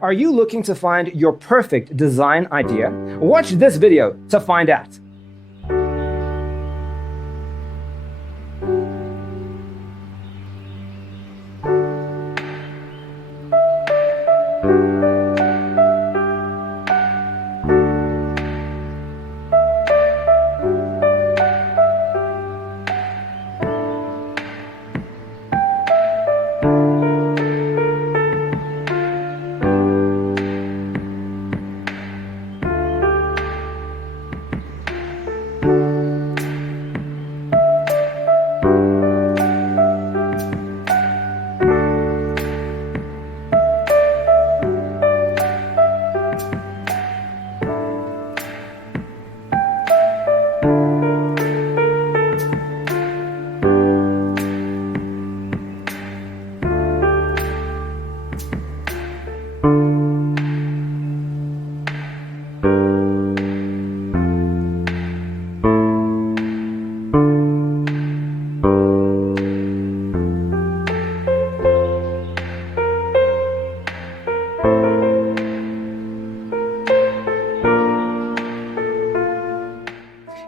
Are you looking to find your perfect design idea? Watch this video to find out.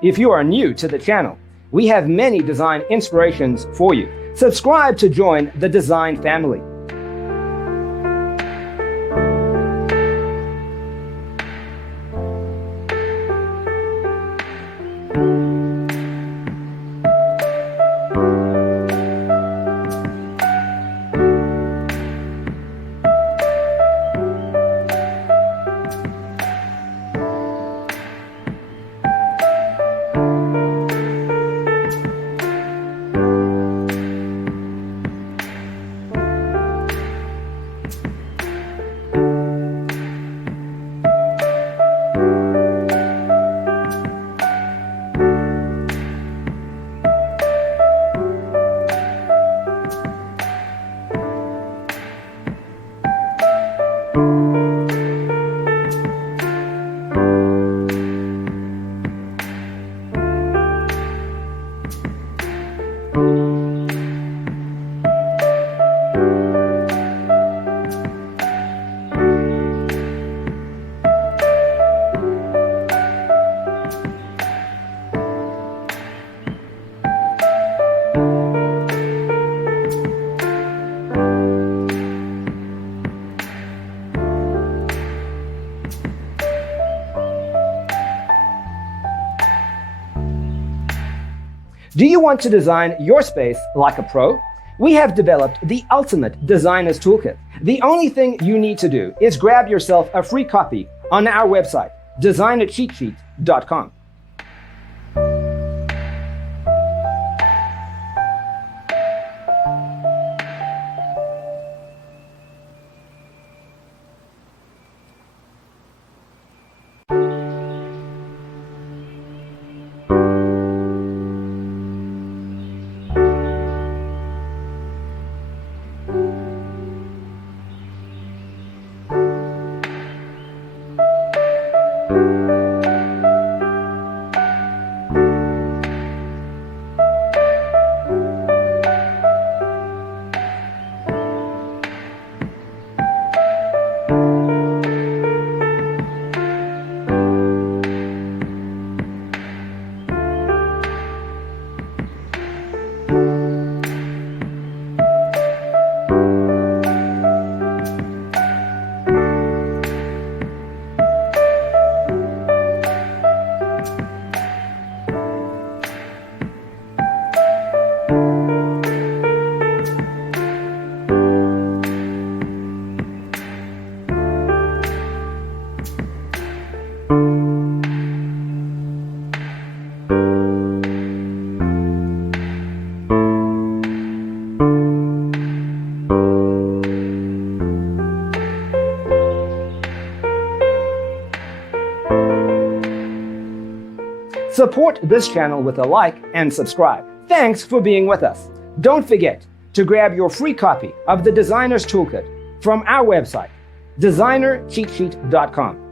If you are new to the channel, we have many design inspirations for you. Subscribe to join the design family. Do you want to design your space like a pro? We have developed the ultimate designer's toolkit. The only thing you need to do is grab yourself a free copy on our website, designercheatsheet.com. Support this channel with a like and subscribe. Thanks for being with us. Don't forget to grab your free copy of the Designer's Toolkit from our website, designercheatsheet.com.